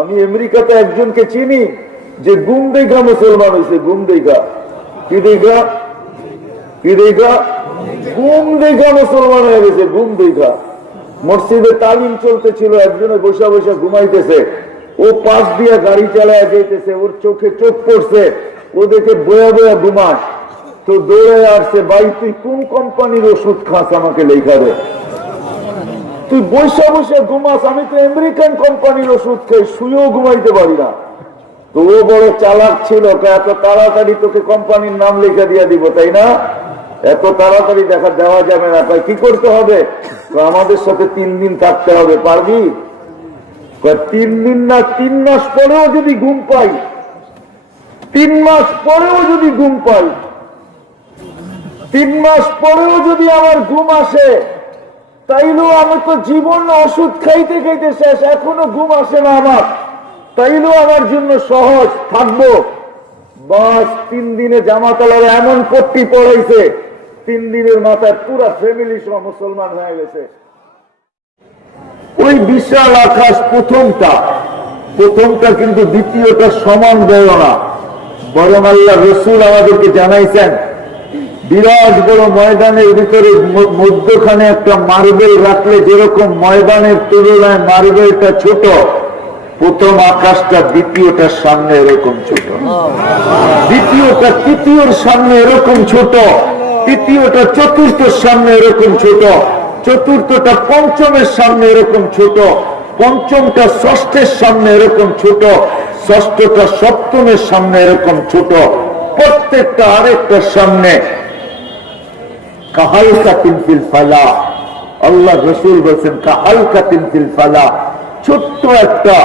আমি আমেরিকাতে একজনকে চিনি যে গুম দেখা মুসলমান হয়েছে। গুম দেখা কি দেখা কি দেখা গুম দেখা মুসলমান হয়ে গেছে। গুম দেখা মসজিদে তালিম চলতেছিল, একজনে বসে বসে ঘুমাইতেছে, ও পাশ দিয়ে গাড়ি চালায় যাইতেছে, ওর চোখে চোখ পড়ছে, ও দেখে বয়া বয়া ঘুমায়, তো দৌড়ে আসছে, ভাই তুই কোন কোম্পানির ওষুধ খাস আমাকে লেখা দে, তুই বসে বসে ঘুমাস, আমি তো আমেরিকান কোম্পানির ওষুধ খাই, শুয়েও ঘুমাইতে পারি না। তো ও বড় চালাক ছিল, এত তাড়াতাড়ি তোকে কোম্পানির নাম লেখা দিয়ে দিব, তাই না? এত তাড়াতাড়ি দেখা দেওয়া যাবে না, তাই কি করতে হবে? আমাদের সাথে 3 দিন থাকতে হবে, পারবি? 3 দিন না, 3 মাস পরেও যদি ঘুম পাই, 3 মাস পরেও যদি ঘুম পাই, 3 মাস পরেও যদি আমার ঘুম আসে, তাইলেও আমি তো জীবন ওষুধ খাইতে খাইতে শেষ, এখনো ঘুম আসে না আমার, তাইলেও আমার জন্য সহজ থাকবো। বাস 3 দিনে জামাতালার এমন পট্টি পড়াইছে, 3 দিনের মাথায় পুরা ফ্যামিলি সহ মুসলমান হয়ে গেছে। ওই বিশাল আকাশ প্রথমটা কিন্তু দ্বিতীয়টা সমান দেয় না, বরং আল্লাহ রসুল আমাদেরকে জানাইছেন বিরাট বড় ময়দানের ভিতরে মধ্যখানে একটা মার্বেল রাখলে যেরকম ময়দানের তুলনায় মার্বেলটা ছোট, প্রথম আকাশটা দ্বিতীয়টার সামনে এরকম ছোট, দ্বিতীয়টা তৃতীয়র সামনে এরকম ছোট, তৃতীয়টা চতুর্থের সামনে এরকম ছোট, চতুর্থটা পঞ্চমের সামনে এরকম ছোট, পঞ্চমটা ষষ্ঠের সামনে এরকম ছোট, ষষ্ঠটা সপ্তমের সামনে এরকম ছোট, প্রত্যেকটা আরেকটার সামনে কাহালকাতিন ফিল ফালা। আল্লাহ রাসূল বলেন কাহালকাতিন ফিল ফালা, ছোট্ট একটা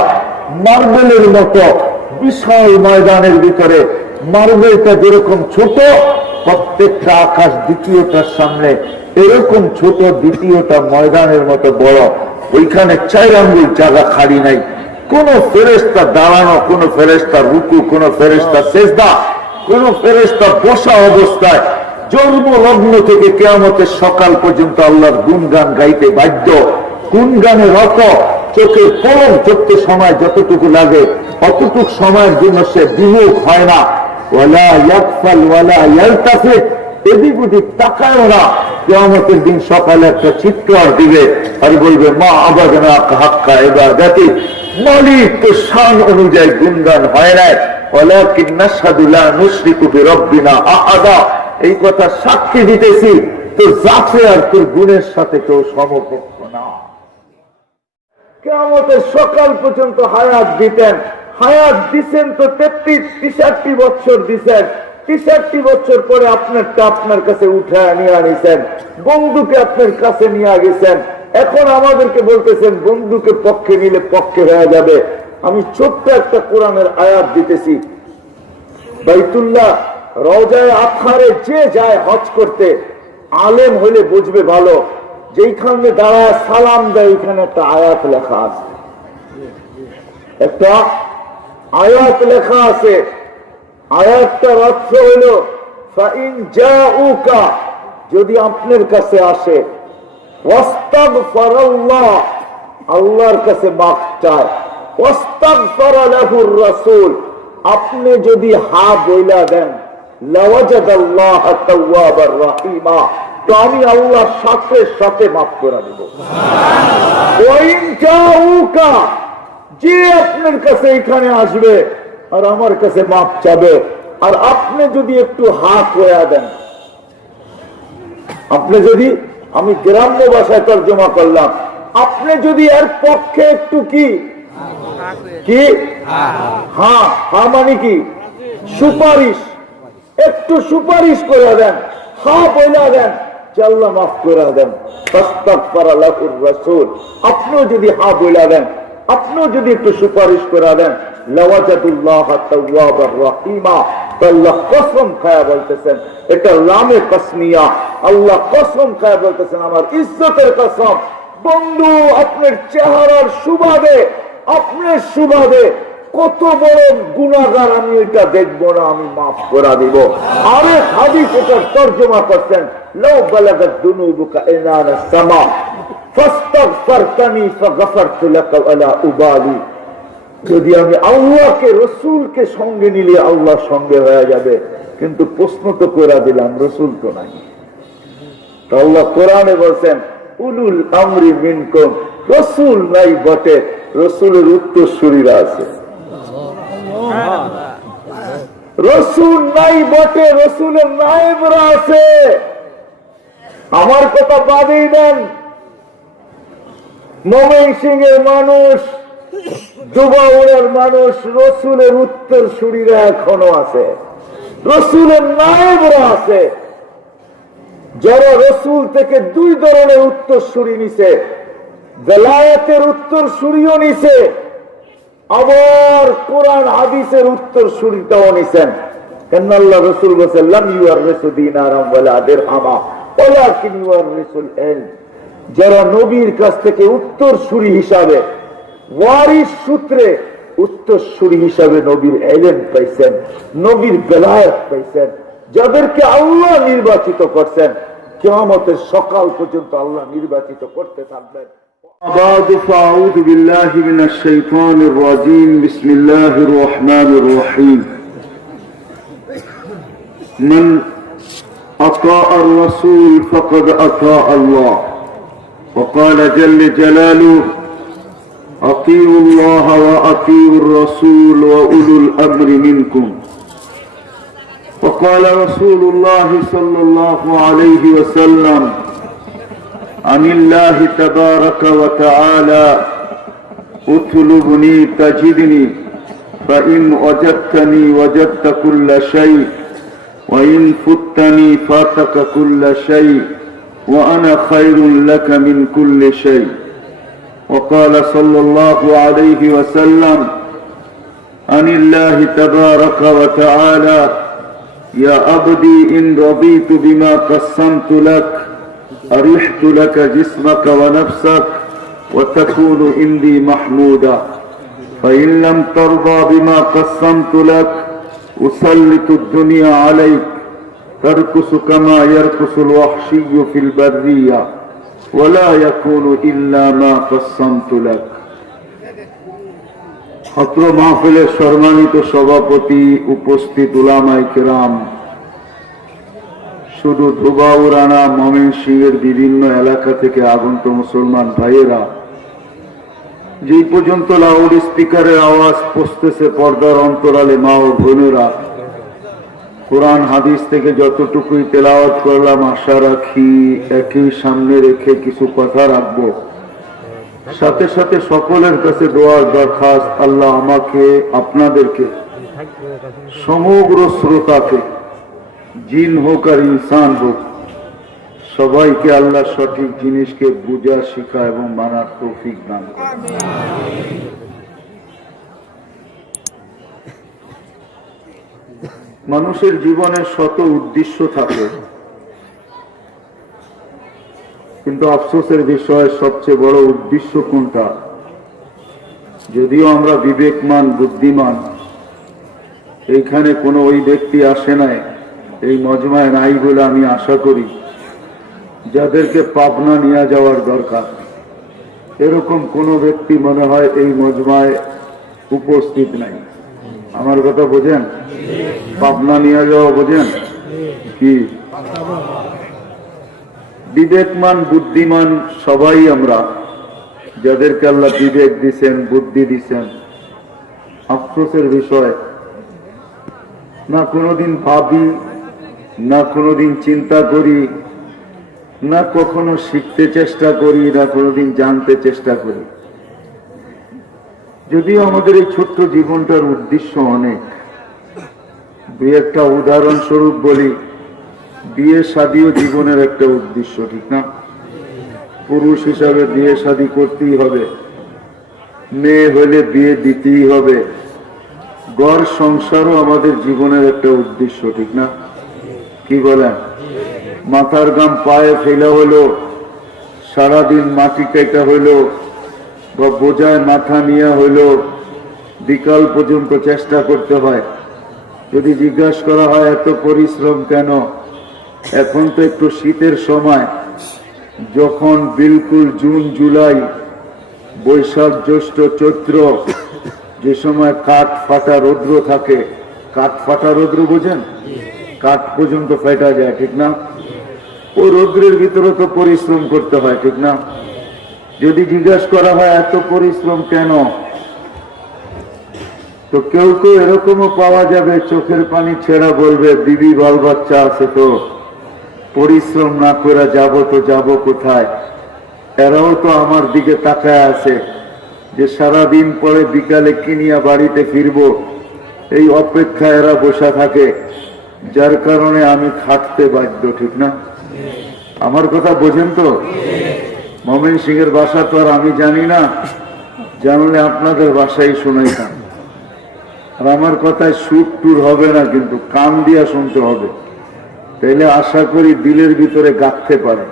মার্বেলের মতো বিশাল ময়দানের ভিতরে মার্বেলটা যেরকম ছোট, প্রত্যেকটা আকাশ দ্বিতীয়টার সামনে এরকম ছোট, দ্বিতীয়টা ময়দানের মতো বড়। ওইখানে 4 আঙ্গুল জায়গা খালি নাই, কোন ফেরেশতা দাঁড়ানো, কোন ফেরেশতা রুকু, কোন ফেরেশতা সেজদা, কোন ফেরেশতা বসা অবস্থায় জন্ম লগ্ন থেকে কিয়ামতের সকাল পর্যন্ত আল্লাহর গুণগান গাইতে বাধ্য, গুণগানে রত, চোখের পলক চোখতে সময় যতটুকু লাগে অতটুকু সময়ের জন্য সে বিমুখ হয় না। ওয়ালা ইয়াকফাল ওয়ালা ইয়ালতাফিত, এদিক ওদিক তাকায় না। কিয়ামতের দিন সকালে একটা চিৎকার দিবে আর বলবে মা আবাদনা হাক্কা ইবাদাতি, মালিক তো শান অনুযায়ী গুণগান হয় না, ওয়ালাকিন নাশহাদু লা নুশরিকু বিরাব্বিনা আহাদা, এই কথা সাক্ষী দিতেছি তোর জাতে আর তোর গুণের সাথে কেউ সমকক্ষ না। কিয়ামতের সকাল পর্যন্ত হায়াত দিতেন, হায়াত দিছেন তো 63 বছর দিছেন, 63 বছর পরে আপনারটা আপনার কাছে উঠে নিয়ে আনিছেন, বন্ধুকে আপনার কাছে নিয়ে গেছেন, এখন আমাদেরকে বলতেছেন বন্ধুকে পক্ষে নিলে পক্ষে হয়ে যাবে। আমি ছোট্ট একটা কোরআনের আয়াত দিতেছি, বাইতুল্লাহ রওজায়ে আতহারে যে যায় হজ করতে, আলেম হলে বুঝবে ভালো, যেখানে দাঁড়ায় সালাম দেয় ওইখানে একটা আয়াত লেখা আছে, একটা আয়াত লেখা আছে। আয়াতটার অর্থ হইল ফাইন জাউকা, যদি আপনার কাছে আসে, ওয়াস্তাগফারাল্লাহ, আল্লাহর কাছে মাফ চায়, ওয়াস্তাগফারা লাহুর রাসূল, আপনি যদি হা বইলা দেন, লাওয়াজাদাল্লাহ তাওয়াবার রাহিমা, তো আমি আল্লাহ সাথে সাথে মাফ করে দেব। ওয়াইন জাউকা, যে আপনার কাছে এখানে আসবে আর আমার কাছে মাফ চাবে, আর আপনি যদি একটু হাত হয়ে দেন, আপনি যদি, আমি গ্রাম্য ভাষায় তর্জমা করলাম, আপনি যদি এর পক্ষে একটু কি কি হ্যাঁ হ্যাঁ মানে কি সুপারিশ, একটু সুপারিশ করে দেন, হ্যাঁ বইলা দেন যে আল্লাহ মাফ করে দেন, ফাস্তাগফারা লাহুর রাসূল, আপনিও যদি হ্যাঁ বইলা দেন, আপনিও যদি একটু সুপারিশ করে দেন, লাওয়াজাদুল্লাহ তাওয়াবার রাহিমা, আল্লাহ কসম খায়া বলতেছেন, এটা লামে কসমিয়া, আল্লাহ কসম খায়া বলতেছেন, আমার ইজ্জতের কসম, বন্ধু আপনার চেহারার সুবাদে, আপনার সুবাদে কত বড় গুনাহগার আমি এটা দেখবো না, আমি মাফ করে দিব। আরেক হাদিস এটার তর্জমা করছেন, লাউ বালাগাত দুনুবুকা ইনানাস সামা ফাস্তাগফারতানি ফাগফারতু লাকা ওয়ালা উবালি, যদি আমি আল্লাহকে রসুলকে সঙ্গে নিলে আল্লাহ সঙ্গে হয়ে যাবে, কিন্তু প্রশ্ন তো করে দিলাম রসুল তো নাই। আল্লাহ কোরআনে বলছেন উলুল আমরি মিনকুম, রসুল নাই বটে, রসুলের উত্তরসূরিরা আছে। রসুল নাই বটে, রসুলের নায়েবরা আছে। আমার কথা বাদেই দেন, ময়মনসিংহের মানুষ, দুবাউড়ের মানুষ, রসুলের উত্তরসূরিরা এখনো আছে, রসুলের নায়েবরা আছে, যারা রসুল থেকে দুই ধরনের উত্তরসূরি নিছে, বেলায়েতের উত্তরসূরিও নিছে, আবার কোরআন হাদিসের উত্তরসূরিটাও নিছেন। কেন আল্লাহ রসুল বলেছেন লাম ইউয়ারিসু দিনারাম ওয়ালা দিরহামা ওয়ালাকিন ইউয়ারিসুল ইলম। যারা নবীর কাছ থেকে উত্তরসূরি হিসাবে, ওয়ারিস সূত্রে উত্তরসূরি হিসাবে নবীর ইলম পাইছেন, নবীর বেলায়েত পাইছেন, যাদেরকে আল্লাহ নির্বাচিত করছেন, কিয়ামতের সকাল পর্যন্ত আল্লাহ নির্বাচিত করতে থাকবেন। بعد فأعوذ بالله من الشيطان الرجيم بسم الله الرحمن الرحيم من أطاع الرسول فقد أطاع الله وقال جل جلاله أطيعوا الله وأطيعوا الرسول وأولو الأمر منكم وقال رسول الله صلى الله عليه وسلم عن الله تبارك وتعالى اطلبني تجدني فإن وجدتني وجدت كل شيء وإن فتني فاتك كل شيء وأنا خير لك من كل شيء وقال صلى الله عليه وسلم عن الله تبارك وتعالى يا عبدي إن رضيت بما قسمت لك أرحت لك جسمك ونفسك وتكون عندي محمودا فإن لم ترضى بما قسمت لك أسلط الدنيا عليك تركس كما يركس الوحشي في البرية ولا يكون إلا ما قسمت لك। ছাত্র মাহফিলের সম্মানিত সভাপতি, উপস্থিত উলামায়ে কেরাম, শুধু ধুবাউড়ানা ময়মনসিংহের বিভিন্ন এলাকা থেকে আগত মুসলমান ভাইয়েরা, যেই পর্যন্ত লাউড স্পিকারের আওয়াজ পৌঁছতেছে পর্দার অন্তরালে মা ও বোনেরা, কোরআন হাদিস থেকে যতটুকুই তেলাওয়াত করলাম আশা রাখি একই সামনে রেখে কিছু কথা রাখবো। সাথে সাথে সকলের কাছে দোয়ার দরখাস্ত, আল্লাহ আমাকে, আপনাদেরকে, সমগ্র শ্রোতাকে, জিন হোক আর ইনসান হোক, সবাইকে আল্লাহ সঠিক জিনিসকে বুঝা, শিখা এবং মানার তৌফিক দান করেন। মানুষের জীবনে শত উদ্দেশ্য থাকে, কিন্তু আফসোসের বিষয় সবচেয়ে বড় উদ্দেশ্য কোনটা? যদিও আমরা বিবেকমান, বুদ্ধিমান, এইখানে কোনো ওই ব্যক্তি আসে নাই, এই মজমায় নাই বলে আমি আশা করি, যাদেরকে পাবনা নিয়ে যাওয়ার দরকার, এরকম কোন ব্যক্তি মনে হয় এই মজমায় উপস্থিত নাই। আমার কথা বোঝেন? পাবনা নিয়ে যাওয়া বোঝেন কি? বিবেকমান, বুদ্ধিমান সবাই আমরা, যাদেরকে আল্লাহ বিবেক দিছেন, বুদ্ধি দিছেন। আফসোসের বিষয়, না কোনোদিন ভাবি, না কোনোদিন চিন্তা করি, না কখনো শিখতে চেষ্টা করি, না কোনোদিন জানতে চেষ্টা করি। যদিও আমাদের এই ছোট্ট জীবনটার উদ্দেশ্য অনেক। দুই একটা উদাহরণস্বরূপ বলি, বিয়ে শাদীও জীবনের একটা উদ্দেশ্য, ঠিক না? পুরুষ হিসাবে বিয়ে শাদী করতেই হবে, মেয়ে হলে বিয়ে দিতেই হবে, ঘর সংসারও আমাদের জীবনের একটা উদ্দেশ্য, ঠিক না? কি বলেন? মাথার ঘাম পায়ে ফেলা হলো, সারাদিন মাটি কাটা হইলো, বা বোঝায় মাথা নিয়ে হইলো, বিকাল পর্যন্ত চেষ্টা করতে হয়। যদি জিজ্ঞাসা করা হয় এত পরিশ্রম কেন, এখন তো একটু শীতের সময়, যখন বিলকুল জুন, জুলাই, বৈশাখ, জ্যৈষ্ঠ, চৈত্র যে সময় কাঠ ফাটা রৌদ্র থাকে, কাঠ ফাটা রৌদ্র বোঝেন, কাঠ পর্যন্ত ফেটা যায়, ঠিক না? ও রৌদ্রের ভিতরে তো পরিশ্রম করতে হয়, ঠিক না? যদি জিজ্ঞাসা করা হয় এত পরিশ্রম কেন, তো কেউ কেউ এরকমও পাওয়া যাবে চোখের পানি ছেড়া বলবে বিবি বাল বাচ্চা আছে, তো পরিশ্রম না করে যাব তো যাব কোথায়? এরাও তো আমার দিকে তাকায় আছে যে সারাদিন পরে বিকালে কিনিয়া বাড়িতে ফিরবো, এই অপেক্ষা এরা বসা থাকে, যার কারণে আমি খাটতে বাধ্য, ঠিক না? আমার কথা বোঝেন তো? ময়মনসিংহের ভাষা তো আর আমি জানি না, জানলে আপনাদের ভাষাই শুনাইতাম। আর আমার কথায় সুর টুর হবে না, কিন্তু কান দিয়া শুনতে হবে, তাইলে আশা করি দিলের ভিতরে গাঁথতে পারে।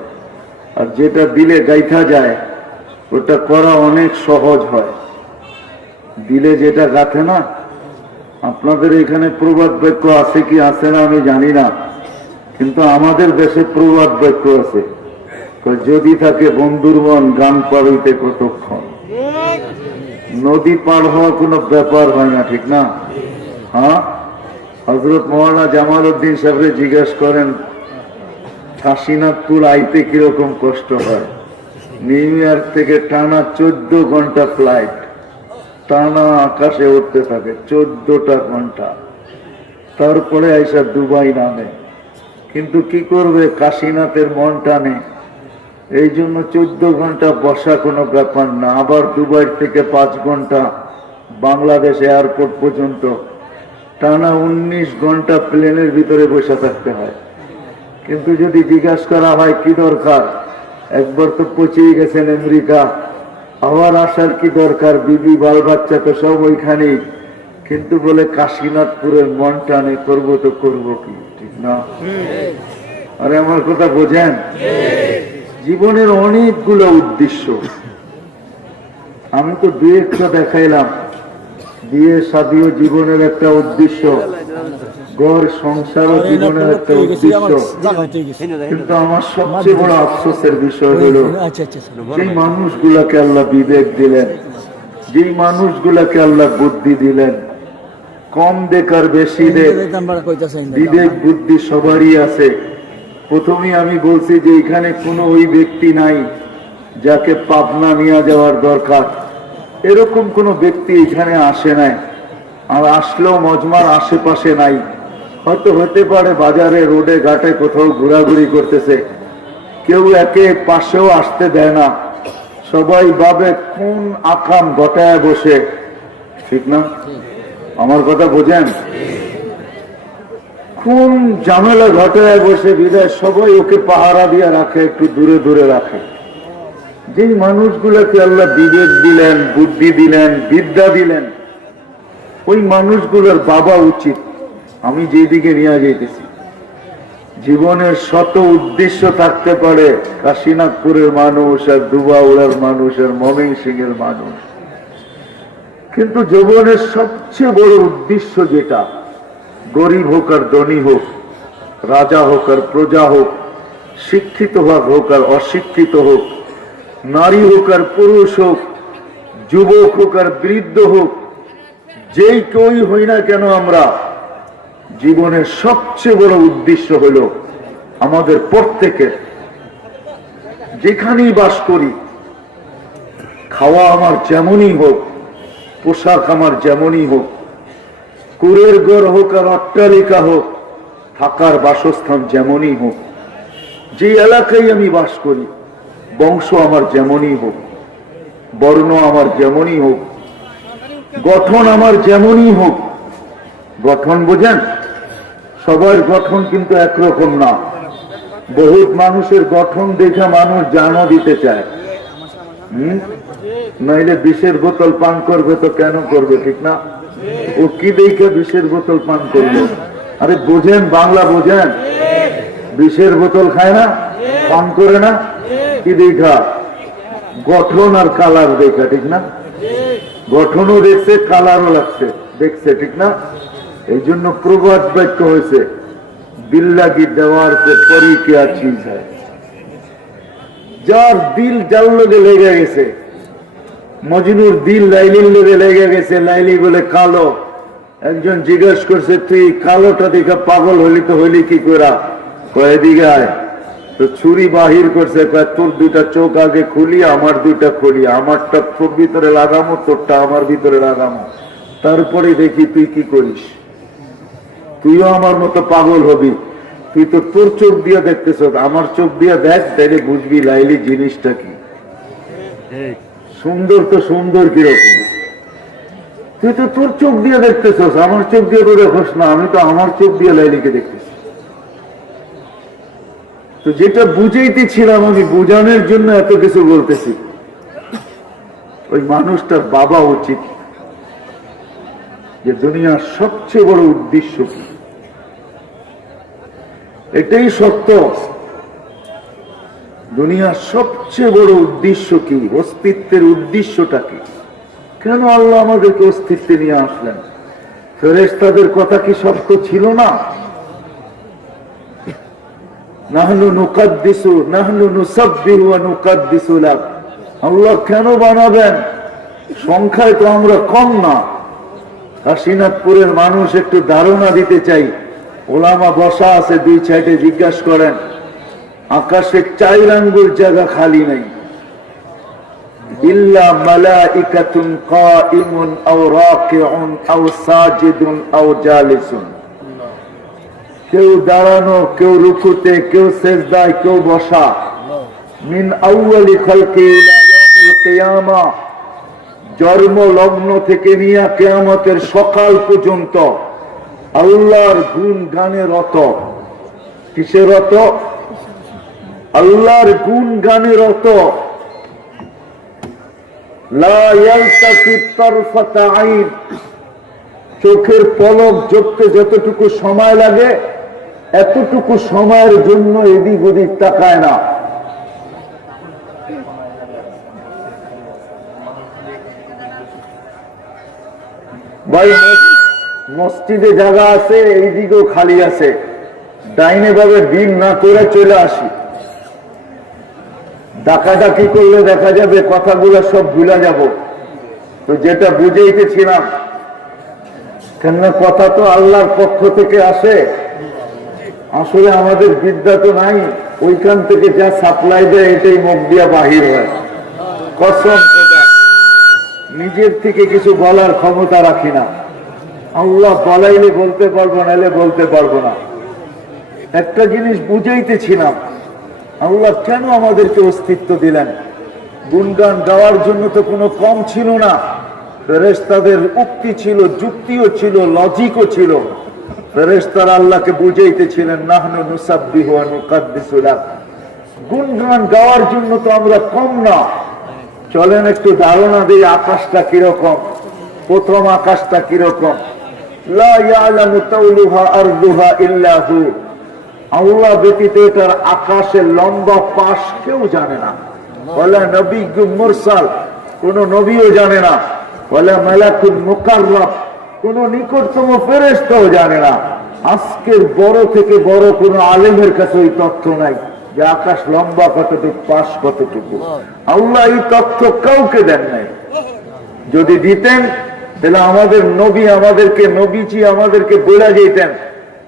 আর যেটা দিলে গাইথা যায় ওটা করা অনেক সহজ হয়। দিলে যেটা গাঁথে না, আপনাদের এখানে প্রবাদ বাক্য আছে কি আছে না আমি জানি না, কিন্তু আমাদের দেশে প্রবাদ বাক্য আছে, যদি থাকে বন্ধুর মন গান পাড়িতে কতক্ষণ। নদী পার হওয়া কোনো ব্যাপার হয় না, ঠিক না? হ্যাঁ, হযরত মওলানা জামাল উদ্দিন সাহেবরে জিজ্ঞেস করেন কাশীনাথপুর আইতে কিরকম কষ্ট হয়। নিউ ইয়র্ক থেকে টানা 14 ঘন্টা ফ্লাইট, টানা আকাশে উঠতে থাকে 14টা ঘন্টা, তারপরে আইসা দুবাই নামে। কিন্তু কি করবে, কাশীনাথের মন টানে, এই জন্য 14 ঘন্টা বসা কোনো ব্যাপার না। আবার দুবাই থেকে 5 ঘন্টা বাংলাদেশ এয়ারপোর্ট পর্যন্ত টানা 19 ঘন্টা প্লেনের ভিতরে বসে থাকতে হয়। কিন্তু যদি জিজ্ঞাসা করা হয় কি দরকার, একবার তো পৌঁছেই গেছেন আমেরিকা, আবার আসার কি দরকার, বিবি বাল বাচ্চা তো সব ওইখানেই, কিন্তু বলে কাশীনাথপুরের মন টানে, করবো তো করবো কি, ঠিক না? আরে আমার কথা বোঝেন? জীবনের অনেকগুলো উদ্দেশ্য, আমি তো দুই একটা দেখাইলাম। বিয়ে শাদীও জীবনের একটা উদ্দেশ্য, ঘর সংসারও জীবনের একটা উদ্দেশ্য। কিন্তু আমার সবচেয়ে বড় আফসোসের বিষয় হলো যেই মানুষগুলাকে আল্লাহ বিবেক দিলেন, যেই মানুষগুলাকে আল্লাহ বুদ্ধি দিলেন, কম দেখার বেশি দেখ, বিবেক বুদ্ধি সবারই আছে। প্রথমে আমি বলছি যে এখানে কোনো ওই ব্যক্তি নাই যাকে পাবনা নিয়ে যাওয়ার দরকার, এরকম কোনো ব্যক্তি এখানে আসে নাই, আর আসলেও মজমার আশেপাশে নাই। হয়তো হতে পারে বাজারে রোডে ঘাটে কোথাও ঘোরাঘুরি করতেছে, কেউ একে পাশেও আসতে দেয় না, সবাই ভাবে কোন আকাম ঘটায় বসে, ঠিক না? আমার কথা বোঝেন? কোন ঝামেলা ঘটায় বসে, বিদায় সবাই ওকে পাহারা দিয়ে রাখে, একটু দূরে দূরে রাখে। যেই মানুষগুলোকে আল্লাহ বিবেক দিলেন, বুদ্ধি দিলেন, বিদ্যা দিলেন, ওই মানুষগুলোর বাবা উচিত। আমি যেদিকে নিয়ে যেতেছি, জীবনের শত উদ্দেশ্য থাকতে পারে, কাশীনাথপুরের মানুষ আর দুবাউড়ার মানুষ আর ময়মনসিংহের মানুষ, কিন্তু জীবনের সবচেয়ে বড় উদ্দেশ্য যেটা, গরিব হোক আর ধনী হোক, রাজা হোক আর প্রজা হোক, শিক্ষিত হোক আর অশিক্ষিত হোক, নারী হোক আর পুরুষ হোক, যুবক হোক আর বৃদ্ধ হোক, যেই কেউই হই না কেন, আমরা জীবনের সবচেয়ে বড় উদ্দেশ্য হলো আমাদের প্রত্যেকের যেখানেই বাস করি, খাওয়া আমার যেমনই হোক, পোশাক আমার যেমনই হোক, কুড়ের ঘর হোক আর অট্টালিকা হোক, থাকার বাসস্থান যেমনই হোক, যে এলাকায় আমি বাস করি, বংশ আমার যেমনই হোক, বর্ণ আমার যেমনই হোক, গঠন আমার যেমনই হোক, গঠন বোঝেন? সবার গঠন কিন্তু একরকম না। বহুত মানুষের গঠন দেখে মানুষ জানও দিতে চায়, নইলে বিষের বোতল পান করবে তো কেন করবে, ঠিক না? ও কি দেখে বিষের বোতল পান করবে? আরে বোঝেন, বাংলা বোঝেন? বিষের বোতল খায় না, পান করে না, কি দেখা? গঠন আর কালার দেখা, ঠিক না? গঠনও দেখছে, কালারও লাগছে, দেখছে, ঠিক না? এই জন্য প্রবাদ বাক্য হয়েছে, দিল্লাগি দেওয়ার সে পরি क्या चीज है। যার দিল যার লগে লেগে গেছে, মজনুর দিল লাইলির লোকে লেগে গেছে, লাইলি বলে কালো। একজন জিজ্ঞেস করছে, তুই কালোটা দেখে পাগল হলি তো হইলি কি করা? কয়ে দিঘায় তো ছুরি বাহির করছে, কয় তোর দুইটা চোখ আগে খুলি, আমার দুইটা খুলি, আমারটা তোর ভিতরে লাগামো, তোরটা আমার ভিতরে লাগামো, তারপরে দেখি তুই কি করিস। তুইও আমার মতো পাগল হবি। তুই তো তোর চোখ দিয়ে দেখতেছ, আমার চোখ দিয়ে দেখ, তাইলে বুঝবি লাইলি জিনিসটা কি। সুন্দর তো সুন্দর কিরকম, তুই তো তোর চোখ দিয়ে দেখতেছ, আমার চোখ দিয়ে তো দেখোস না। আমি তো আমার চোখ দিয়ে লাইলিকে দেখতেছি। তো যেটা বুঝাইতেছিলাম, আমি বুঝানোর জন্য এত কিছু বলতেছি। ওই মানুষটার বাবা উচিত যে দুনিয়ার সবচেয়ে বড় উদ্দেশ্য কি, এটাই সত্য। দুনিয়ার সবচেয়ে বড় উদ্দেশ্য কি, অস্তিত্বের উদ্দেশ্যটা কি, কেন আল্লাহ আমাদেরকে অস্তিত্বে নিয়ে আসলেন? ফেরেশতাদের কথা কি সত্য ছিল না? নাহনু নুকাদ্দিসু নাহনু নুসাব্বিহু ওয়া নুকাদ্দিসু লাক। আল্লাহ কেন বানাবেন? সংখ্যায় তো আমরা কম না। কাশীনাথপুরের মানুষ একটু ধারণা দিতে চাই। ওলামা বসা আছে দুই সাইডে, জিজ্ঞাসা করেন, আকাশে 4 আঙ্গুল জায়গা খালি নাই। ইল্লা মালাইকাতুন কাইমুন আও রাকিউন আও সাজিদুন আও জালিসুন। কেউ দাঁড়ানো, কেউ রুকুতে, কেউ সেজদায়, কেউ বসা। মিন আউয়ালি খালকি ইলা ইয়াউমিল কিয়ামা, জন্ম লগ্ন থেকে নিয়ে কিয়ামতের সকাল পর্যন্ত আল্লাহর গুণ গানে রত। কিসে রত? আল্লাহর গুণ গানে রত। লা ইয়ালতাফিত তারফাতা আইন, চোখের পলক ঝরতে যতটুকু সময় লাগে, এতটুকু সময়ের জন্য এদিক ওদিক তাকায় না। ভাই, মসজিদে জায়গা আছে, এইদিকেও খালি আছে, ডাইনে ভাবে দিন না করে চলে আসি। ডাকাডাকি করলে দেখা যাবে কথাগুলো সব ভুলে যাব। তো যেটা বুঝাইতেছিলাম, কেননা কথা তো আল্লাহর পক্ষ থেকে আসে। আসলে আমাদের বিদ্যা তো নাই, ওইখান থেকে যা সাপ্লাই দেয় এটাই মুখ দিয়া বাহির হয়। কসম, নিজের থেকে কিছু বলার ক্ষমতা রাখি না। আল্লাহ বলাইলে বলতে পারবো, নাইলে বলতে পারবো না। একটা জিনিস বুঝাইতেছিলাম, আল্লাহ কেন আমাদেরকে অস্তিত্ব দিলেন? গুণগান গাওয়ার জন্য তো কোনো কম ছিল না। ফেরেশতাদের উক্তি ছিল, যুক্তিও ছিল, লজিকও ছিল। ফেরেশতারা আল্লাহকে বুঝাইতেছিলেন, নাহনু নুসাব্বিহু ওয়া নুকাদ্দিসু লাক। গুণগান গাওয়ার জন্য তো আমরা কম না। চলেন একটু ধারণা দিই, আকাশটা কিরকম, প্রথম আকাশটা কিরকম। লা ইয়ালামু তাওলুহা আরদুহা ইল্লা হু, আল্লাহ ব্যতীত এটার আকাশের লম্বা পাশ কেউ জানে না। ওয়ালা নবিয়্যুম মুরসাল, কোন নবীও জানে না। ওয়ালা মালাকুন মুকাররাব, কোন নিকটতম ফেরেশতাও জানে না। আজকের বড় থেকে বড় কোন আলেমের কাছে ওই তথ্য নাই যে আকাশ লম্বা কতটুকু, পাশ কতটুকু। আল্লাহ এই তথ্য কাউকে দেন নাই। যদি দিতেন তাহলে আমাদের নবী আমাদেরকে, নবীজি আমাদেরকে বলে যেতেন,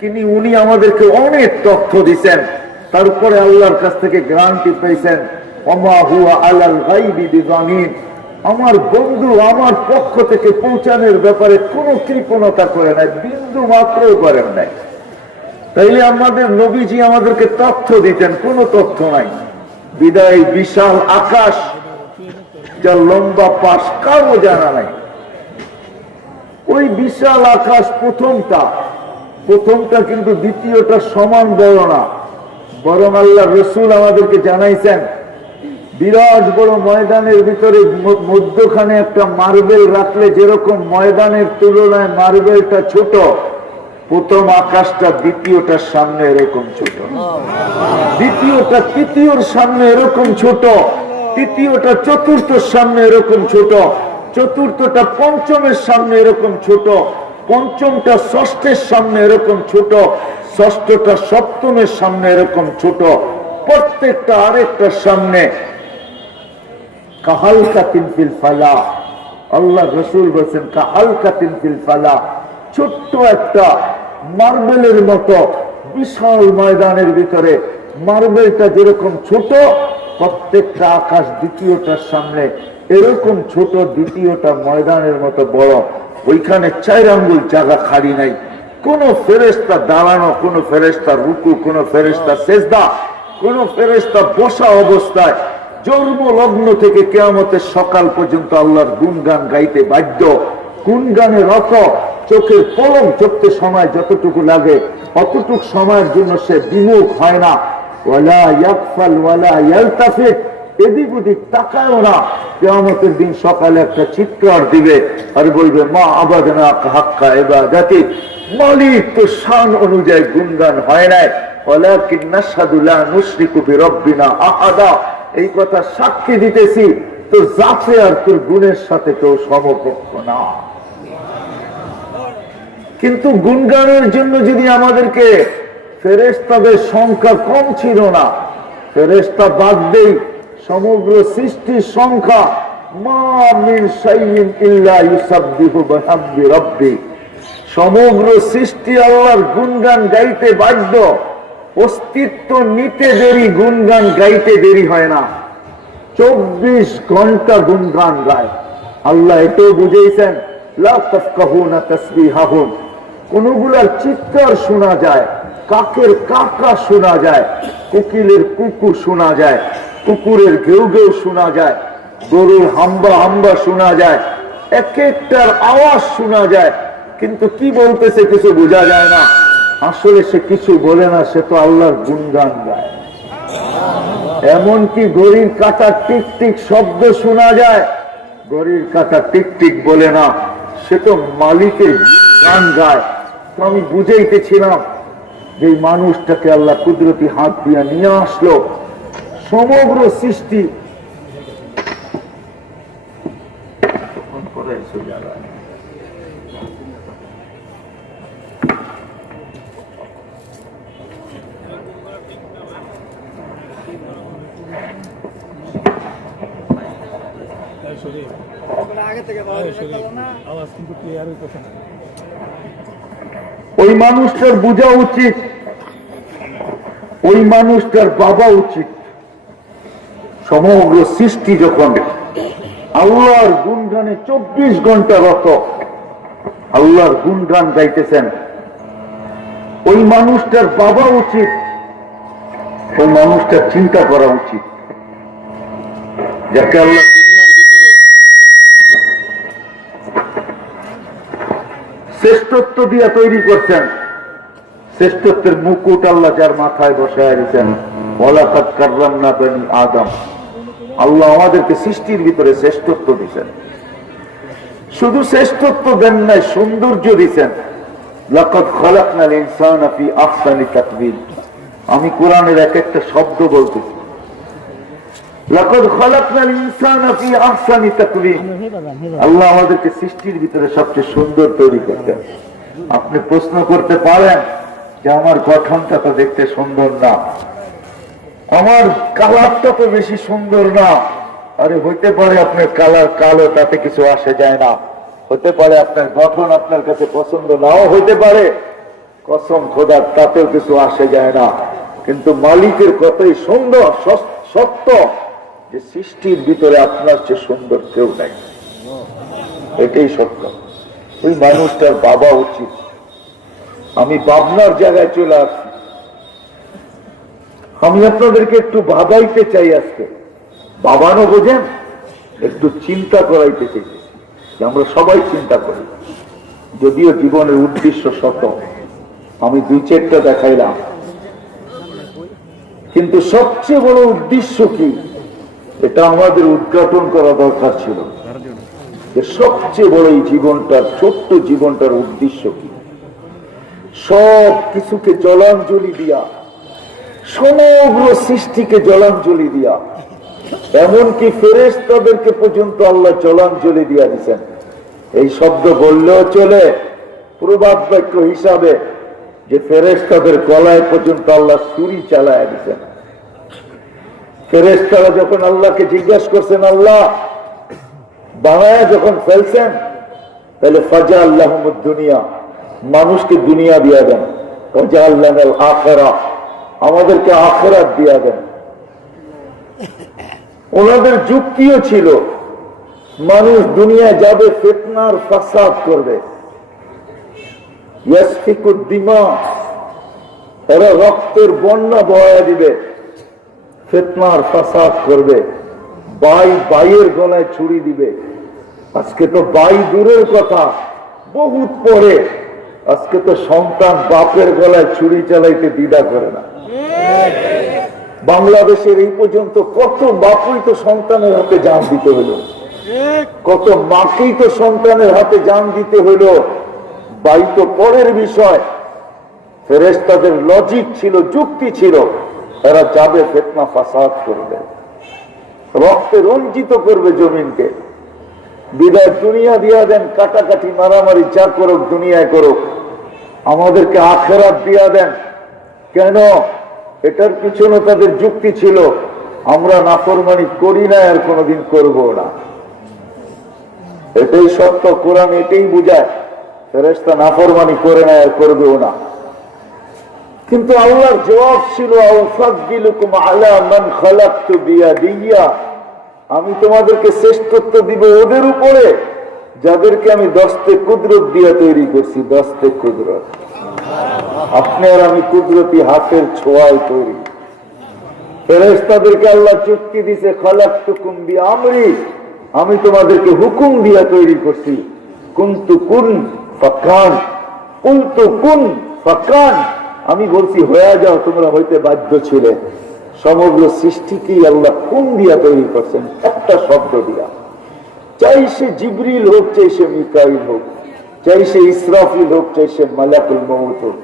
কিন্তু উনি আমাদেরকে অনেক তথ্য দিচ্ছেন। তারপরে আল্লাহর কাছ থেকে গ্যারান্টি পেয়েছেন, ওমা হুয়া আলাল গায়বি বিযানিন, আমার বন্ধু আমার পক্ষ থেকে পৌঁছানোর ব্যাপারে কোনো কৃপণতা করে নাই, বিন্দু মাত্রও করেন নাই। তাইলে আমাদের নবীজি আমাদেরকে তথ্য দিতেন, কোনো তথ্য নাই। বিদায় বিশাল আকাশ, যার লম্বা পাশ কারো জানা নাই। ওই বিশাল আকাশ প্রথমটা কিন্তু দ্বিতীয়টা সমান বড় না, বরং আল্লাহ রসুল আমাদেরকে জানাইছেন, বিরাট বড় ময়দানের ভিতরে মধ্যখানে একটা মার্বেল রাখলে যেরকম ময়দানের তুলনায় মার্বেলটা ছোট, প্রথম আকাশটা দ্বিতীয়টার সামনে এরকম ছোট, দ্বিতীয়টা তৃতীয়র সামনে এরকম ছোট, তৃতীয়টা চতুর্থর সামনে এরকম ছোট, চতুর্থটা পঞ্চমের সামনে এরকম ছোট, পঞ্চমটা ষষ্ঠের সামনে এরকম ছোট, ষষ্ঠটা সপ্তমের সামনে এরকম ছোট, প্রত্যেকটা আরেকটার সামনে কাহালকাতিন ফিল ফালা। আল্লাহ রসুল বলছেন কাহালকাতিন ফিল ফালা, ছোট্ট একটা মার্বেলের মতো বিশাল ময়দানের ভিতরে মার্বেলটা যেরকম ছোট, প্রত্যেকটা আকাশ দ্বিতীয়টার সামনে এরকম ছোট, দ্বিতীয়টা ময়দানের মতো বড়। ওইখানে 4 আঙ্গুল জায়গা খালি নাই। কোন ফেরেশতা দাঁড়ানো, কোন ফেরেশতা রুকু, কোন ফেরেশতা সেজদা, কোন ফেরেশতা বসা অবস্থায় জন্ম লগ্ন থেকে কিয়ামতের সকাল পর্যন্ত আল্লাহর গুণগান গাইতে বাধ্য। গুণগানে রত, চোখের পলক ঝরতে সময় যতটুকু লাগে অতটুক সময়ের জন্য সে বিমুখ হয় না। ওয়ালা ইয়াকফাল ওয়ালা ইয়ালতাফিত, এদিক ওদিক তাকায়ও না। কিয়ামতের দিন সকালে একটা চিৎকার দিবে আর বলবে মা আবাদনা হাক্কা ইবাদাতি, মালিক তো শান অনুযায়ী গুণগান হয় নাই, ওয়ালাকিন নাশহাদু লা নুশরিকু বিরাব্বিনা আহাদা, এই কথা সাক্ষী দিতেছি তোর জাতে আর তোর গুণের সাথে কেউ সমকক্ষ না। কিন্তু গুণগানের জন্য যদি আমাদেরকে ফেরেশতাদের সংখ্যা কম ছিল না, ফেরেশতা বাদ দেই সমগ্র সৃষ্টির সংখ্যা মা মিন শাইইন ইল্লা ইউসাব্বিহু বিহামদি রাব্বি, সমগ্র সৃষ্টি আল্লাহর গুণগান গাইতে বাধ্য। অস্তিত্ব নিতে দেরি, গুণগান গাইতে দেরি হয় না। 24 ঘন্টা গুণগান গায় আল্লাহ। এটাও বুঝেছেন লা তাফকাহুনা তাসবিহাহুম, কোনগুলার চিৎকার শোনা যায়, কাকের কাকা শোনা যায়, কোকিলের কুকু শোনা যায়, কুকুরের ঘেউ ঘেউ শোনা যায়, গরুর হাম্বা হাম্বা শোনা যায়, এক একটার আওয়াজ শোনা যায়, কিন্তু কি বলতেছে কিছু বোঝা যায় না। আসলে সে কিছু বলে না, সে তো আল্লাহর গুণগান গায়। এমনকি ঘড়ির কাঁটা টিক টিক শব্দ শোনা যায়, ঘড়ির কাঁটা টিক টিক বলে না, সে তো মালিকের গান গায়। তো আমি বুঝাইতেছিলাম যে মানুষটাকে আল্লাহ কুদরতি হাত দিয়ে নিয়ে আসলো, সমগ্র সৃষ্টি ওই মানুষটার বোঝা উচিত, ওই মানুষটার বাবা উচিত। সমগ্র সৃষ্টি যখন আল্লাহর গুণগানে 24 ঘন্টা রত, আল্লাহর গুণগান গাইতেছেন, ওই মানুষটার বাবা উচিত, ওই মানুষটার চিন্তা করা উচিত, যাকে আল্লাহ শ্রেষ্ঠত্ব দিয়া তৈরি করছেন। শ্রেষ্ঠত্বের মুকুট আল্লাহ যার মাথায় বসায় দিয়েছেন, ওয়ালাকাদ কাররামনা বনি আদম, আল্লাহ আমাদেরকে সৃষ্টির ভিতরে শ্রেষ্ঠত্ব দিয়েছেন। শুধু শ্রেষ্ঠত্ব দেন নাই, সৌন্দর্য দিয়েছেন। লাকাদ খালাকনাল ইনসানা ফি আহসানি তাকওয়িম, আমি কোরআনের এক একটা শব্দ বলতেছি। লাকাদ খালাকনাল ইনসানা ফি আহসানি তাকওয়িম, আল্লাহ আমাদেরকে সৃষ্টির ভিতরে সবচেয়ে সুন্দর তৈরি করতেন। আপনি প্রশ্ন করতে পারেন যে আমার গঠনটা তো দেখতে সুন্দর না, আমার কালারটা তো বেশি সুন্দর না। আরে হইতে পারে আপনার কালার কালো, তাতে কিছু আসে যায় না। হতে পারে আপনার গঠন আপনার কাছে পছন্দ নাও হইতে পারে, কসম খোদার, তাতেও কিছু আসে যায় না। কিন্তু মালিকের কতই সুন্দর, সত্য যে সৃষ্টির ভিতরে আপনার চেয়ে সুন্দর কেউ নাই, এটাই সত্য। ওই মানুষটার বাবা উচিত। আমি ভাবনার জায়গায় চলে আসছি। আমি আপনাদেরকে একটু ভাবাইতে চাই আজকে, ভাবানো বোঝেন, একটু চিন্তা করাইতে চাই। আমরা সবাই চিন্তা করি, যদিও জীবনের উদ্দেশ্য শত, আমি 2-4টা দেখাইলাম, কিন্তু সবচেয়ে বড় উদ্দেশ্য কি এটা আমাদের উদ্ঘাটন করা দরকার ছিল। যে সবচেয়ে বড় এই জীবনটার, ছোট্ট জীবনটার উদ্দেশ্য কি? সব কিছুকে জলাঞ্জলি দিয়া, সমগ্র সৃষ্টিকে জলাঞ্জলি দিয়া, এমনকি ফেরেশতাদেরকে পর্যন্ত আল্লাহ জলাঞ্জলি দিয়া দিচ্ছেন। এই শব্দ বললেও চলে, প্রবাদ বাক্য হিসাবে, যে ফেরেশতাদের গলায় পর্যন্ত আল্লাহ ছুরি চালায় দিচ্ছেন। ফেরেশতারা যখন আল্লাহকে জিজ্ঞাসা করছেন, আল্লাহ বানায়া যখন ফেলছেন, তাহলে ফাজা আল্লাহমুদ দুনিয়া, মানুষকে দুনিয়া দিয়া দেন, ফাজা আল্লাহ আখিরা, আমাদেরকে আখিরাত দিয়া দেন। ওনাদের যুক্তিও ছিল, মানুষ দুনিয়া যাবে, ফিতনার ফাসাদ করবে, ইয়াসফিকুদ দিমা, এরা রক্তের বন্যা বয়া দিবে, ফিতনার ফাসাদ করবে, ভাই ভাইয়ের গলায় ছুরি দিবে। আজকে তো ভাই দূরের কথা, বহুত পরে আজকে তো সন্তান বাপের গলায় ছুরি চালাইতে দ্বিধা করে না। বাংলাদেশের এই পর্যন্ত কত বাপুই তো সন্তানের হাতে জান দিতে হলো, কত মাকেই তো সন্তানের হাতে জান দিতে হলো। ভাই তো পরের বিষয়। ফেরেশতাদের লজিক ছিল, যুক্তি ছিল, এরা যাবে ফিতনা ফাসাদ করবে, রক্তে রঞ্জিত করবে জমিনকে। বিদায় দুনিয়া দিয়া দেন, কাটাকাটি মারামারি যা করুক দুনিয়ায় করুক, আমাদেরকে আখিরাত দিয়া দেন। কেন? এটার পিছনে তাদের যুক্তি ছিল, আমরা নাফরমানি করি না, আর কোনোদিন করবো না। এটাই সত্য, কোরআন এটাই বুঝায়, ফেরেশতা নাফরমানি করে না, আর করবেও না। কিন্তু আল্লাহর জবাব ছিল, আউফাদ্দিলুকুম আলা মান খালাকতু বিয়াদিয়া, আমি তোমাদেরকে শ্রেষ্ঠত্ব দিব ওদের উপরে যাদেরকে আমি দস্তে কুদরত দিয়ে তৈরি করছি। দস্তে কুদরত, আপনি আর আমি কুদরতি হাতের ছোঁয়ায় তৈরি। ফেরেশতাদেরকে আল্লাহ চুক্তি দিছে, খালাকতুকুম বিআমরি, আমি তোমাদেরকে হুকুম দিয়া তৈরি করছি। কুনতু কুন ফাকান, কুনতু কুন ফাকান, আমি বলছি হয়ে যাও, তোমরা হইতে বাধ্য ছিলে। সমগ্র সৃষ্টিকেই আল্লাহ কোন দিয়া তৈরি করছেন? একটা শব্দ দিয়া। চাই সে জিবরিল হোক, চাই সে মিকাইল হোক, চাই সে ইসরাফিল হোক, চাই সে মালাকুল মউত হোক,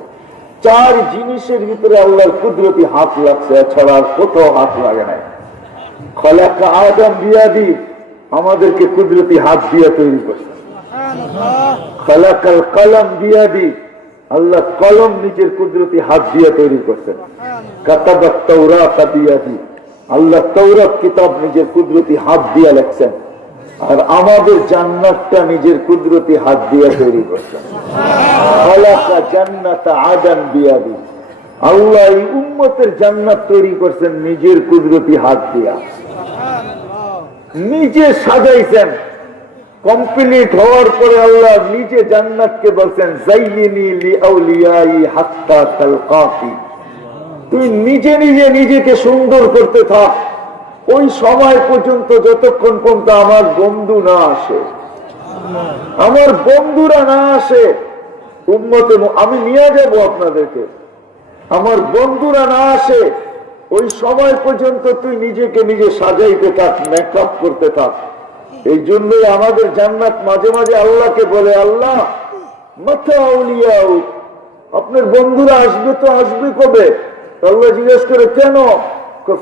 চার জিনিসের ভিতরে আল্লাহর কুদরতি হাত লাগছে, এছাড়া আর কোথাও হাত লাগে নাই। খলাকা আদম বিয়াদি, আমাদেরকে কুদরতি হাত দিয়া তৈরি করছে। খলাকাল কলম বিয়াদি, আল্লাহ কলম নিজের কুদরতি হাত দিয়ে তৈরি করছেন। কাতাবাত তাওরাত বিয়াদি, আল্লাহ তাওরাত কিতাব নিজের কুদরতি হাত দিয়ে লেখছেন। আর আমাদের জান্নাতটা নিজের কুদরতি হাত দিয়ে তৈরি করছেন। খালাকা জান্নাত আদন বিয়াদি, আল্লাহ এই উম্মতের জান্নাত তৈরি করছেন নিজের কুদরতি হাত দিয়া, নিজে সাজাইছেন। কমপ্লিট হওয়ার পরে আল্লাহ নিজে জান্নাতকে বলছেন, যাইয়িনি লিআউলিয়াই হাত্তা তালকাকি, তুই নিজে নিজে নিজেকে সুন্দর করতে থাক ওই সময় পর্যন্ত, যতক্ষণ পর্যন্ত আমার বন্ধু না আসে, আমার বন্ধুরা না আসে। উম্মতে আমি নিয়ে যাব আপনাদেরকে, আমার বন্ধুরা না আসে ওই সময় পর্যন্ত তুই নিজেকে নিজে সাজাইতে থাক, মেকআপ করতে থাক। এই জন্যই আমাদের জান্নাত মাঝে মাঝে আল্লাহকে বলে, আল্লাহ মাতা আউলিয়াউ, আপনার বন্ধুরা আসবে তো আসবে কবে? আল্লাহ জিজ্ঞেস করে, কেন?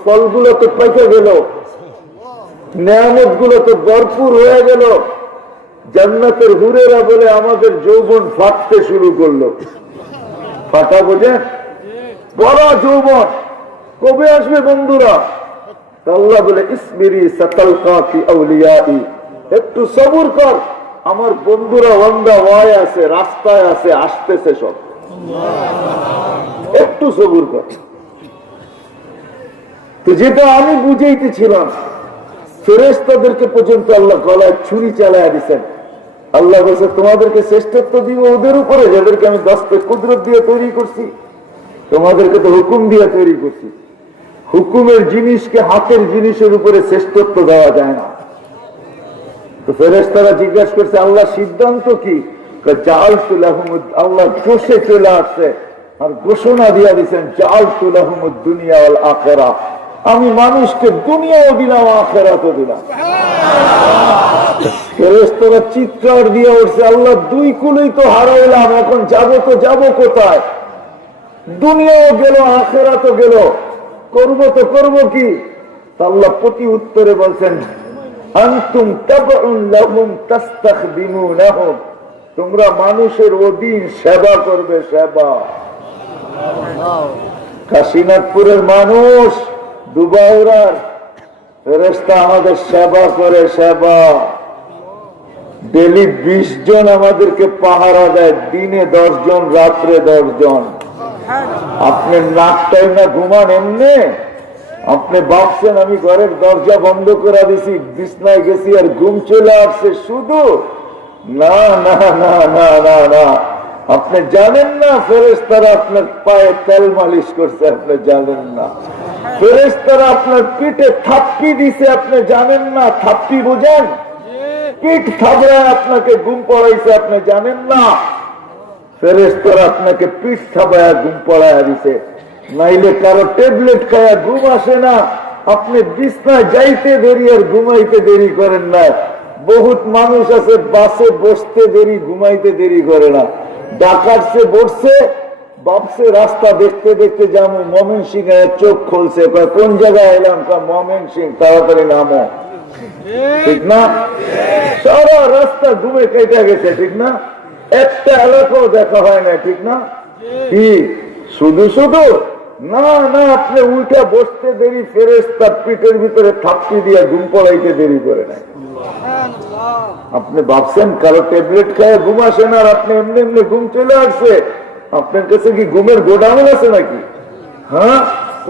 ফলগুলো তো পেকে গেল, নেয়ামত গুলো তো ভরপুর হয়ে গেল। জান্নাতের হুরেরা বলে, আমাদের যৌবন ফাটতে শুরু করলো। ফাটা বোঝেন? বড় যৌবন, কবে আসবে বন্ধুরা? আল্লাহ বলে, ইসবিরি সাতালকাতি আউলিয়াই, একটু সবুর কর, আমার বন্ধুরা ওয়ান্দা ওয়ায় আছে, রাস্তায় আছে, আসতেছে সব, একটু সবুর কর। তো যেটা আমি বুঝাইতেছিলাম, ফেরেশতাদেরকে পর্যন্ত আল্লাহ গলায় ছুরি চালায় দিচ্ছেন। আল্লাহ বলছে, তোমাদেরকে শ্রেষ্ঠত্ব দিব ওদের উপরে যাদেরকে আমি দস্তে কুদরত দিয়ে তৈরি করছি। তোমাদেরকে তো হুকুম দিয়ে তৈরি করছি। হুকুমের জিনিসকে হাতের জিনিসের উপরে শ্রেষ্ঠত্ব দেওয়া যায় না। তো ফেরেশতারা জিজ্ঞাসা করছে, আল্লাহ সিদ্ধান্ত কি? জাআলতু লাহুমুদ, আল্লাহ বসে চলে আসছে আর ঘোষণা দিয়ে দিচ্ছেন, জাআলতু লাহুমুদ দুনিয়া ওয়াল আখিরাহ, আমি মানুষকে দুনিয়াও দিলাম, আখিরাতও দিলাম। ফেরেশতারা চিৎকার দিয়ে উঠছে, আল্লাহ দুই কুলই তো হারাইলাম, এখন যাবো তো যাবো কোথায়? দুনিয়াও গেল, আখিরাতও গেল, করবো তো করবো কি? আল্লাহ প্রতি উত্তরে বলছেন, আনতুম তাবউন লাহুম তাস্তাখদিমুনাহুম, তোমরা মানুষের অধীন সেবা করবে, সেবা। কাশীনাথপুরের মানুষ, দুবাউরার ফেরেশতা আমাদের সেবা করে, সেবা। ডেলি 20 জন আমাদেরকে পাহারা দেয়, দিনে 10 জন, রাত্রে 10 জন। আপনি নাকটাই না ঘুমান এমনি? আপনি ভাবছেন আমি ঘরের দরজা বন্ধ করে দিছি, বিছনায় গেছি আর ঘুম চলে আসছে শুধু? না না না না না না, আপনি জানেন না ফেরেশতারা আপনার পায়ে তেল মালিশ করছে, আপনি জানেন না। ফেরেশতারা আপনার পিঠে থাপ্পি দিছে, আপনি জানেন না। থাপ্পি বোঝেন? পিঠ থাবড়ায় আপনাকে ঘুম পড়াইছে, আপনি জানেন না। ফেরেশতারা আপনাকে পিঠ থাবায় ঘুম পড়ায় দিছে। নাইলে কারো ট্যাবলেট খায়া ঘুম আসে না, আপনি বিছনায় যাইতে দেরি আর ঘুমাইতে দেরি করেন না। বহুত মানুষ আছে বাসে বসতে দেরি, ঘুমাইতে দেরি করে না। ডাকাতছে বসছে, বাপসে রাস্তা দেখতে দেখতে যাবো ময়মনসিংহ, চোখ খুলছে, কোন জায়গায় এলাম? ময়মনসিংহ, তাড়াতাড়ি নামো। ঠিক না? সারা রাস্তা ঘুমে কেটে গেছে, ঠিক না? একটা এলাকাও দেখা হয় না, ঠিক না? কি শুধু শুধু? না না, আপনি উল্টা বসতে দেরি, ফেরেশতা পিঠের ভিতরে থাপ্পি দিয়ে ঘুম পড়াইতে দেরি করে নাই। আপনি ভাবছেন কারো ট্যাবলেট খায় ঘুম আসে না, আর আপনি এমনি এমনি ঘুম চলে আসছে? আপনার কাছে কি ঘুমের গোডাউন আছে নাকি? হ্যাঁ,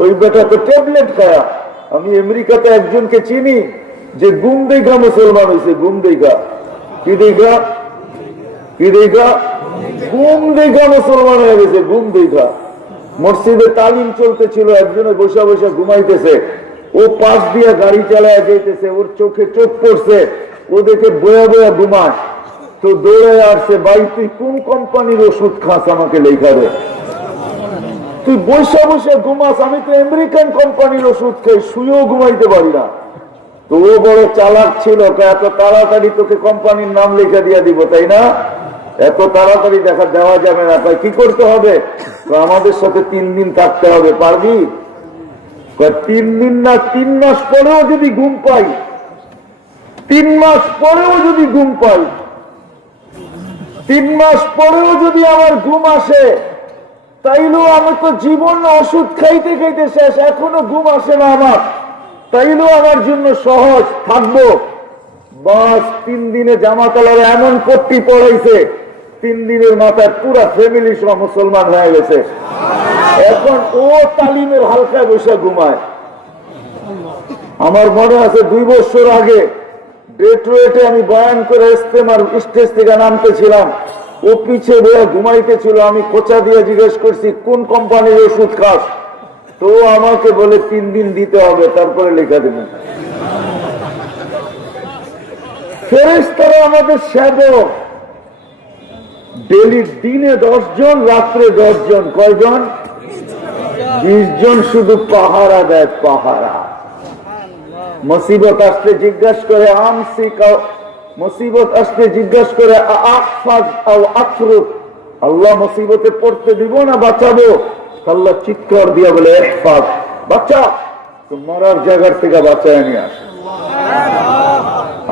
ওই বেটা তো ট্যাবলেট খায়া। আমি আমেরিকাতে একজনকে চিনি যে ঘুম দেখা মুসলমান হয়েছে। ঘুম দেখা? কি দেখা? কি দেখা? ঘুম দেখা মুসলমান হয়ে গেছে। ঘুম দেখা। মসজিদে তালিম চলতেছিল, একজনে বসে বসে ঘুমাইতেছে, ও পাশ দিয়ে গাড়ি চালায় যাইতেছে, ওর চোখে চোখ পড়ছে, ও দেখে বয়া বয়া ঘুমায়, তো দৌড়ে আসছে, ভাই তুই কোন কোম্পানির ওষুধ খাস, আমাকে লেখা দে। তুই বসে বসে ঘুমাস, আমি তো আমেরিকান কোম্পানির ওষুধ খাই, শুয়েও ঘুমাইতে পারি না। তো ও বড় চালাক ছিল, এত তাড়াতাড়ি তোকে কোম্পানির নাম লিখে দিয়ে দিব, তাই না? এত তাড়াতাড়ি দেওয়া যাবে না। তাই কি করতে হবে? তো আমাদের সাথে 3 দিন থাকতে হবে। পারবি? 3 দিন না, 3 মাস পরেও যদি ঘুম পাই, 3 মাস পরেও যদি ঘুম পাই, 3 মাস পরেও যদি আমার ঘুম আসে, তাইলেও আমি তো জীবন ওষুধ খাইতে খাইতে শেষ, এখনো ঘুম আসে না আমার, তাইলেও আমার জন্য সহজ থাকবো। বাস 3 দিনে জামাতালারে এমন পট্টি পড়াইছে, 3 দিনের মাথায় পুরা ফ্যামিলি সহ মুসলমান হয়ে গেছে। এখন ও তালিমের হালকায় বসে ঘুমায়। আমার মনে আছে 2 বছর আগে ডেট্রয়েটে আমি বয়ান করে ইস্তেমার স্টেজ থেকে নামতেছিলাম, ও পিছে বয়ে ঘুমাইতেছিল। আমি খোঁচা দিয়ে জিজ্ঞেস করছি কোন কোম্পানির ওষুধ খাস, তো আমাকে বলে 3 দিন দিতে হবে, তারপরে লেখা দেবেন। ফেরেশতারা আমাদের সেবক। ডেলি দিনে 10 জন, রাত্রে 10 জন। কয়জন? 20 জন শুধু পাহারা দেয়, পাহারা। মুসিবত আসলে জিজ্ঞাসা করে মুসিবত আসলে জিজ্ঞাসা করে আল্লাহ মুসিবতে পড়তে দিব না বাঁচাবো? আল্লাহ চিৎকার দিয়া বলে ইহফাজ, বাচ্চা, তো মরার জায়গার থেকে বাঁচায় নিয়ে আসে।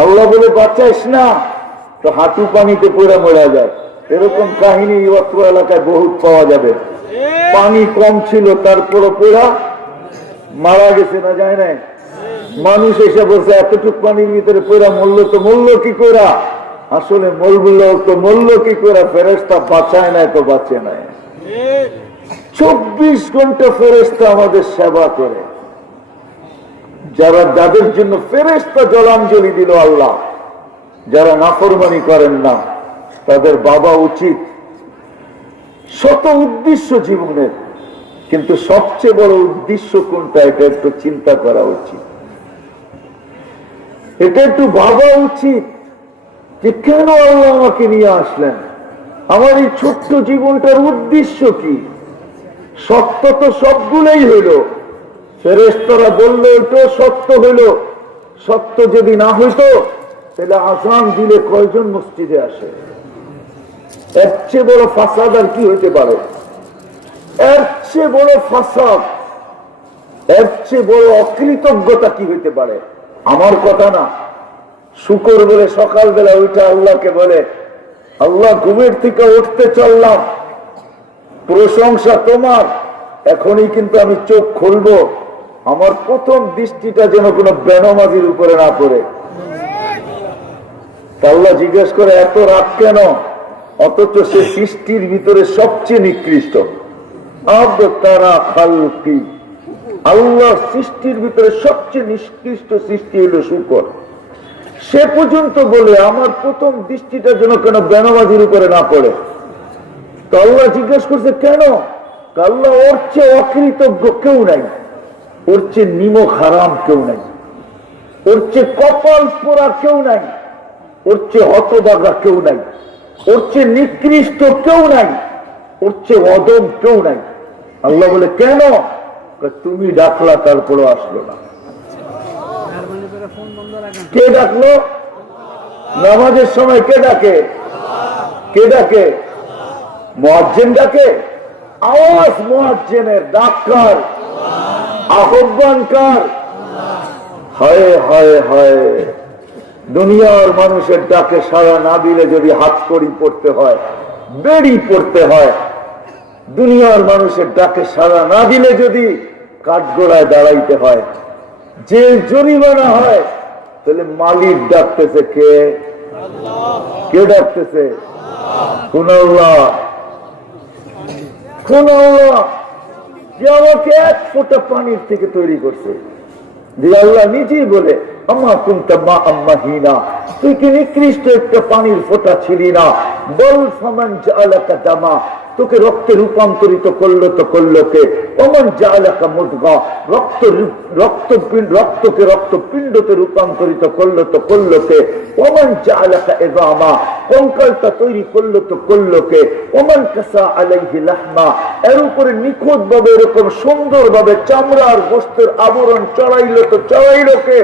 আল্লাহ বলে বাঁচাইস না, তো হাঁটু পানিতে পড়ে মরা যায়। এরকম কাহিনী অত্র এলাকায় বহুত পাওয়া যাবে। পানি কম ছিল, তারপরে পোড়া মারা গেছে না, যায় নাই। মানুষ এসে বলছে এতটুক পানির ভিতরে পড়া মরল, তো মরল কি করে? আসলে মরল তো মরল কি করে? ফেরেশতা বাঁচায় নাই তো বাঁচে নাই। 24 ঘন্টা ফেরেশতা আমাদের সেবা করে। যাদের জন্য ফেরেশতা জলাঞ্জলি দিল আল্লাহ, যারা নাফরমানি করেন না, তাদের বাবা উচিত। শত উদ্দেশ্য জীবনের, কিন্তু সবচেয়ে বড় উদ্দেশ্য কোনটা, এটা একটু চিন্তা করা উচিত। এটা একটু ভাবা উচিত যে কেন আল্লাহ আমাকে নিয়ে আসলেন, আমার এই ছোট্ট জীবনটার উদ্দেশ্য কি? সত্য তো সবগুলোই হইল, ফেরেশতারা বললো এটাও সত্য হইল। সত্য যদি না হইতো তাহলে আযান দিলে কয়জন মসজিদে আসে? এর চেয়ে বড় ফাসাদ আর কি হইতে পারে? এর চেয়ে বড় ফাসাদ, এর চেয়ে বড় অকৃতজ্ঞতা কি হইতে পারে? আমার কথা না, শুকর বলে সকালবেলা উঠে আল্লাহকে বলে, আল্লাহ ঘুমের থেকে উঠতে চললাম, প্রশংসা তোমার, এখনই কিন্তু আমি চোখ খুলবো, আমার প্রথম দৃষ্টিটা যেন কোনো বেনামাজির উপরে না পড়ে। আল্লাহ জিজ্ঞেস করে এত রাগ কেন, অথচ সে সৃষ্টির ভিতরে সবচেয়ে নিকৃষ্ট। আব তারা খালকি, আল্লাহ সৃষ্টির ভিতরে সবচেয়ে নিকৃষ্ট সৃষ্টি হলো শূকর। সে পর্যন্ত বলে আমার প্রথম দৃষ্টিটা যেন কেন বেনামাজির উপরে না পড়ে। তো আল্লাহ জিজ্ঞেস করছে কেন? আল্লাহ ওর চেয়ে অকৃতজ্ঞ কেউ নাই, ওর চেয়ে নিমক হারাম কেউ নাই, ওর চেয়ে কপাল পোড়া কেউ নাই, ওর চেয়ে হতবাগা কেউ নাই, ওর চেয়ে নিকৃষ্ট কেউ নাই, ওর চেয়ে অদম কেউ নাই। আল্লাহ বলে কেন? তুমি ডাকলা তারপরে আসলো না। কে ডাকলো? নামাজের সময় কে ডাকে? কে ডাকে? মুয়াজ্জিন ডাকে। আওয়াজ মুয়াজ্জিনের, ডাককার, আহ্বানকার। হায় হায় হায়, দুনিয়ার মানুষের ডাকে সাড়া না দিলে যদি হাত কড়ি পড়তে হয়, বেড়ি পড়তে হয়, দুনিয়ার মানুষের ডাকে সাড়া না দিলে যদি কাঠগোড়ায় দাঁড়াইতে হয়, যে জরিমানা হয়, তাহলে মালিক ডাকতেছে কে? কে ডাকতেছে? কোন আল্লাহ? কোন আল্লাহ যে আমাকে এক ফোঁটা পানির থেকে তৈরি করছে? যে আল্লাহ নিজেই বলে আম্মা কুনতা মা আম্মাহিনা, তুই কি নিকৃষ্ট একটা পানির ফোঁটা ছিলি না? বল ফামান জাআলাকা দামা, তোকে রক্তে রূপান্তরিত করলো তো করলো কে? ওমান জাআলাকা মুদগা, রক্তকে রক্তপিণ্ডতে রূপান্তরিত করলো তো করলো কে? ওমান জাআলাকা ইযামা, কঙ্কালটা তৈরি করলো তো করলো কে? ওমান কাসা আলাইহি লাহমা, এর উপরে নিখুঁত ভাবে এরকম সুন্দর ভাবে চামড়ার গোশতের আবরণ চড়াইলো তো চড়াইলো কে?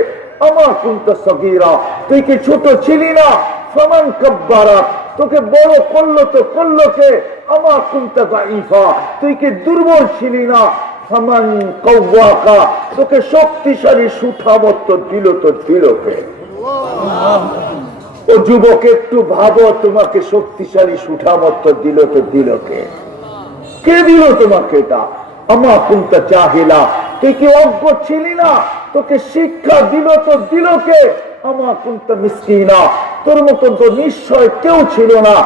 আমা কুনতা সগীরা, তুই কি ছোট ছিলি না? ফামান কাব্বারা, তোকে বড় করলো তো করলো কে? আমা কুনতা দাঈফা, তুই কি দুর্বল ছিলি না? ফামান কাওয়াকা, তোকে শক্তিশালী সুঠামত্ব দিল তো দিল কে? ও যুবক, একটু ভাবো, তোমাকে শক্তিশালী সুঠামত্ব দিল তো দিল কে? কে দিল তোমাকে এটা? আমা কুনতা জাহিলা, তুই কি অজ্ঞ ছিলি না? তোকে শিক্ষা দিল তো দিল কে? আমা কুনতা মিসকিনা, তোর মতন তো নিশ্চয় কেউ ছিল না।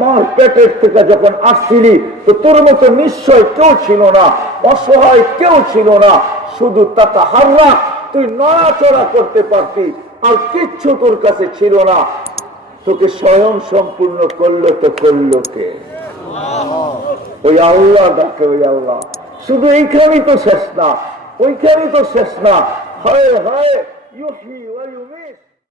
মার পেটের থেকে যখন আসছিলি তো তোর মতো নিশ্চয় কেউ ছিল না, অসহায় কেউ ছিল না। শুধু তাতা হাররা, তুই নড়াচড়া করতে পারতি, আর কিচ্ছু তোর কাছে ছিল না। তোকে স্বয়ং সম্পূর্ণ করলো তো করলো কে? ওই আল্লাহ ডাকে, ওই আল্লাহ। শুধু এইখানেই তো শেষ না, ওইখানেই তো শেষ না। হায় হায়, ইউহয়ী ওয়া ইউমীত।